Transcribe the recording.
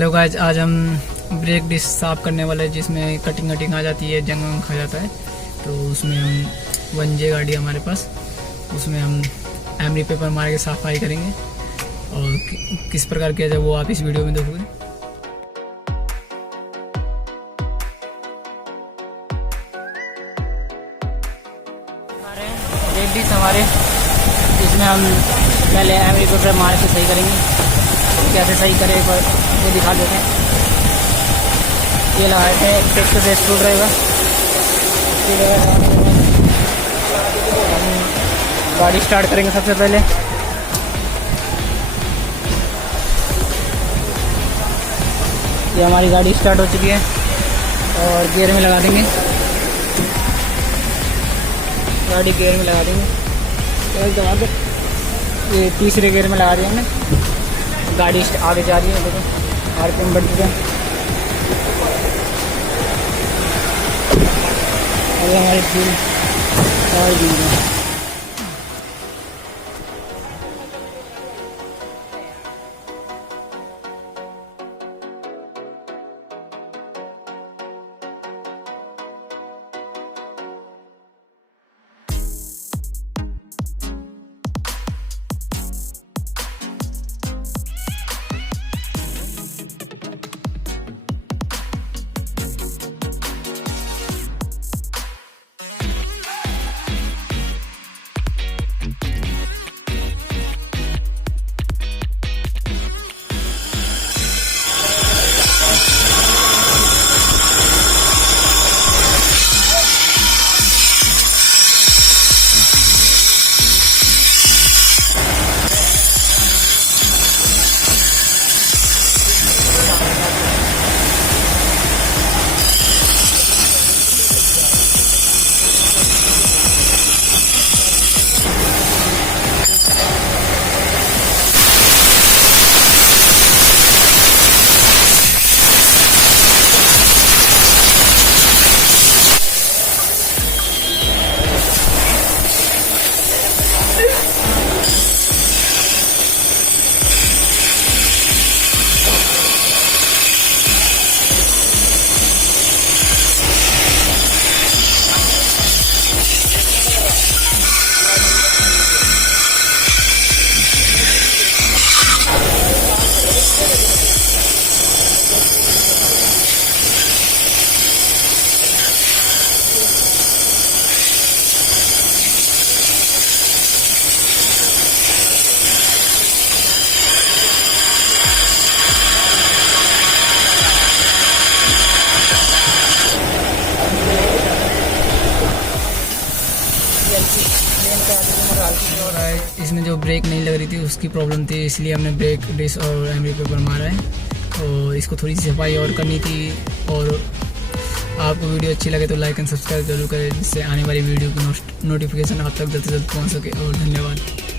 Hello guys, आज हम break dish साफ़ करने वाले हैं जिसमें कटिंग आ जाती है, जंग वंग खा जाता है। तो उसमें हम 1J गाड़ी हमारे पास, उसमें हम एमरी पेपर मार के सफाई करेंगे और किस प्रकार किया जाए वो आप इस वीडियो में देखोगे। ब्रेक डिश हमारे, इसमें हम पहले एमरी पेपर मार के सही करेंगे। कैसे सही करें एक बार वो दिखा देते हैं। ये लगाए थे ट्रैक्टर से स्क्रू ड्राइवर, हम गाड़ी स्टार्ट करेंगे सबसे पहले। ये हमारी गाड़ी स्टार्ट हो चुकी है और गियर में लगा देंगे, गाड़ी गियर में लगा देंगे। एक दबा के ये तीसरे गियर में लगा दिया हमने, गाड़ी आगे जा रही है। देखो आरपीएम बढ़ चुका है। अभी हमारी फ्यूल इसमें जो ब्रेक नहीं लग रही थी उसकी प्रॉब्लम थी, इसलिए हमने ब्रेक डिश और एमरी पेपर मारा है। और इसको थोड़ी सी सफाई और करनी थी। और आपको वीडियो अच्छी लगे तो लाइक एंड सब्सक्राइब जरूर करें, जिससे आने वाली वीडियो की नोटिफिकेशन आप तक जल्द से जल्द पहुंच सके। और धन्यवाद।